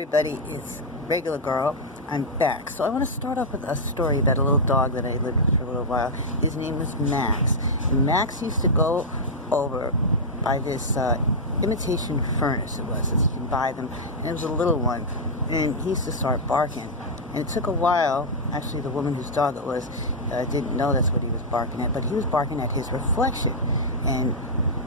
Everybody, it's Regular Girl. I'm back. So I want to start off with a story about a little dog that I lived with for a little while. His name was Max. And Max used to go over by this imitation furnace it was. You can buy them. And it was a little one. And he used to start barking. And it took a while. Actually, the woman whose dog it was didn't know that's what he was barking at. But he was barking at his reflection. And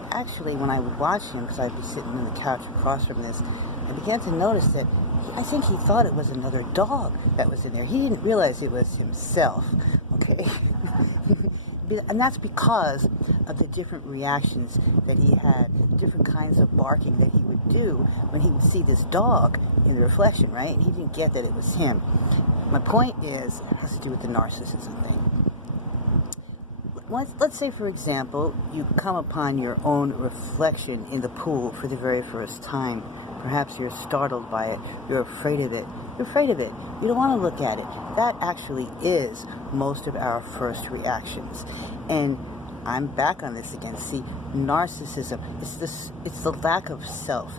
actually, when I would watch him, because I'd be sitting on the couch across from this, I began to notice that I think he thought it was another dog that was in there. He didn't realize it was himself, okay? And that's because of the different reactions that he had, different kinds of barking that he would do when he would see this dog in the reflection, right? And he didn't get that it was him. My point is, it has to do with the narcissism thing. Let's say, for example, you come upon your own reflection in the pool for the very first time. Perhaps you're startled by it. You're afraid of it. You're afraid of it. You don't want to look at it. That actually is most of our first reactions. And I'm back on this again. See, narcissism, it's the lack of self.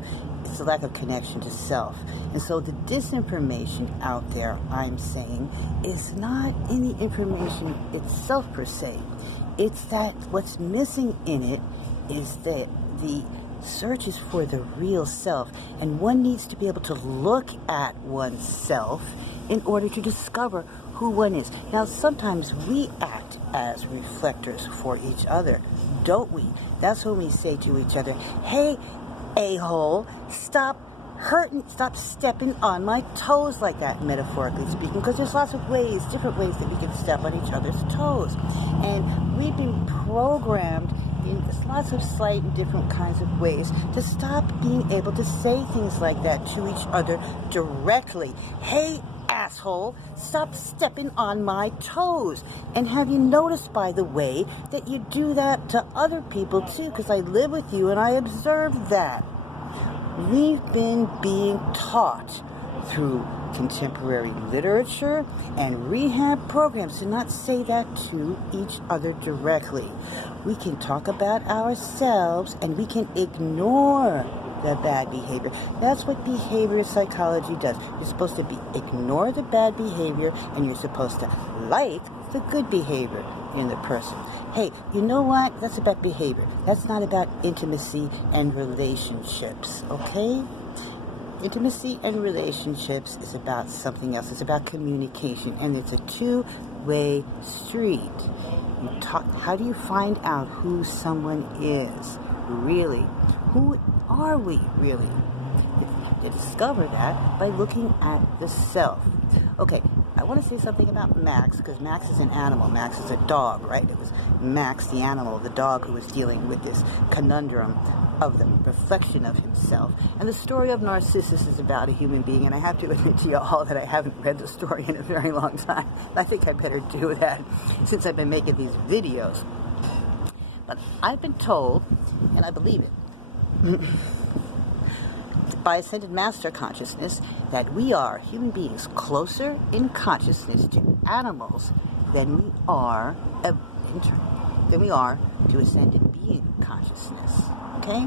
It's the lack of connection to self. And so the disinformation out there, I'm saying, is not any information itself per se. It's that what's missing in it is that the search is for the real self, and one needs to be able to look at oneself in order to discover who one is. Now, sometimes we act as reflectors for each other, don't we? That's when we say to each other, hey, a-hole, stop stepping on my toes like that, metaphorically speaking, because there's lots of ways, different ways that we can step on each other's toes. And we've been programmed in lots of slight and different kinds of ways to stop being able to say things like that to each other directly. Hey, asshole, stop stepping on my toes. And have you noticed, by the way, that you do that to other people too? Because I live with you and I observe that. We've been being taught through contemporary literature and rehab programs to not say that to each other directly. We can talk about ourselves and we can ignore the bad behavior. That's what behavior psychology does. You're supposed to ignore the bad behavior, and you're supposed to like the good behavior in the person. Hey, you know what? That's about behavior. That's not about intimacy and relationships, okay? Intimacy and relationships is about something else. It's about communication, and it's a two-way street. How do you find out who someone is, really? Who are we, really? You discover that by looking at the self. Okay, I want to say something about Max, because Max is an animal. Max is a dog, right? It was Max, the animal, the dog, who was dealing with this conundrum of the reflection of himself. And the story of Narcissus is about a human being, and I have to admit to you all that I haven't read the story in a very long time. I think I better do that since I've been making these videos. But I've been told, and I believe it, by Ascended Master Consciousness, that we are, human beings, closer in consciousness to animals than we are to Ascended Being Consciousness. Okay?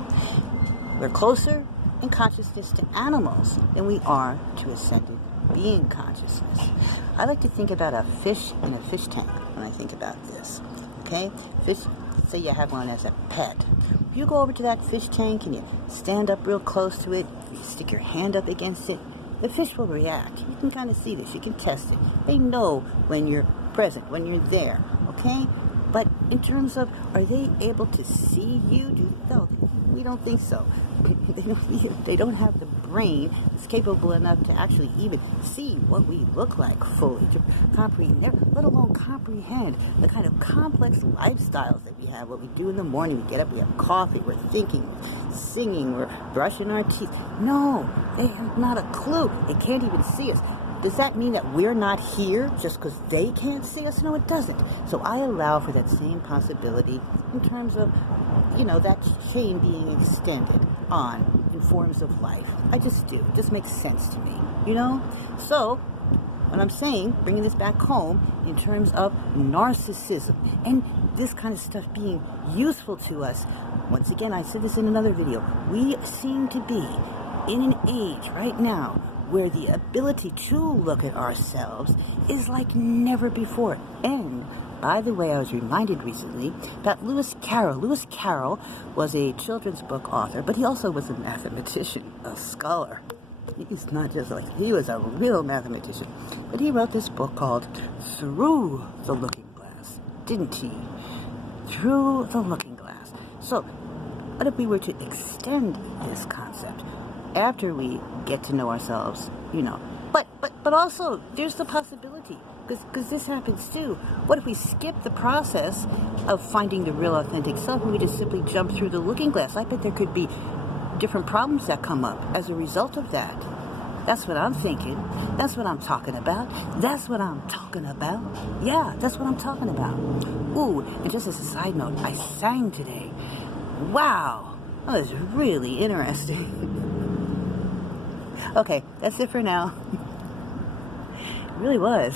We're closer in consciousness to animals than we are to Ascended Being Consciousness. I like to think about a fish in a fish tank when I think about this. Okay? Fish, say you have one as a pet. If you go over to that fish tank and you stand up real close to it, you stick your hand up against it, the fish will react. You can kind of see this. You can test it. They know when you're present, when you're there. Okay? But in terms of, are they able to see you? No, we don't think so. They don't have the brain that's capable enough to actually even see what we look like fully, to comprehend, let alone comprehend the kind of complex lifestyles that we have. What we do in the morning, we get up, we have coffee, we're thinking, singing, we're brushing our teeth. No, they have not a clue. They can't even see us. Does that mean that we're not here just because they can't see us? No, it doesn't. So I allow for that same possibility in terms of, that chain being extended on in forms of life. I just do. It just makes sense to me, So, what I'm saying, bringing this back home in terms of narcissism and this kind of stuff being useful to us. Once again, I said this in another video. We seem to be in an age right now where the ability to look at ourselves is like never before. And, by the way, I was reminded recently about Lewis Carroll. Lewis Carroll was a children's book author, but he also was a mathematician, a scholar. He's not just like, he was a real mathematician. But he wrote this book called Through the Looking Glass, didn't he? Through the Looking Glass. So, what if we were to extend this concept after we get to know ourselves, you know? But also, there's the possibility, because this happens too. What if we skip the process of finding the real authentic self and we just simply jump through the looking glass? I bet there could be different problems that come up as a result of that. That's what I'm thinking. That's what I'm talking about. That's what I'm talking about. Yeah, that's what I'm talking about. Ooh, and just as a side note, I sang today. Wow, that was really interesting. Okay, that's it for now. It really was.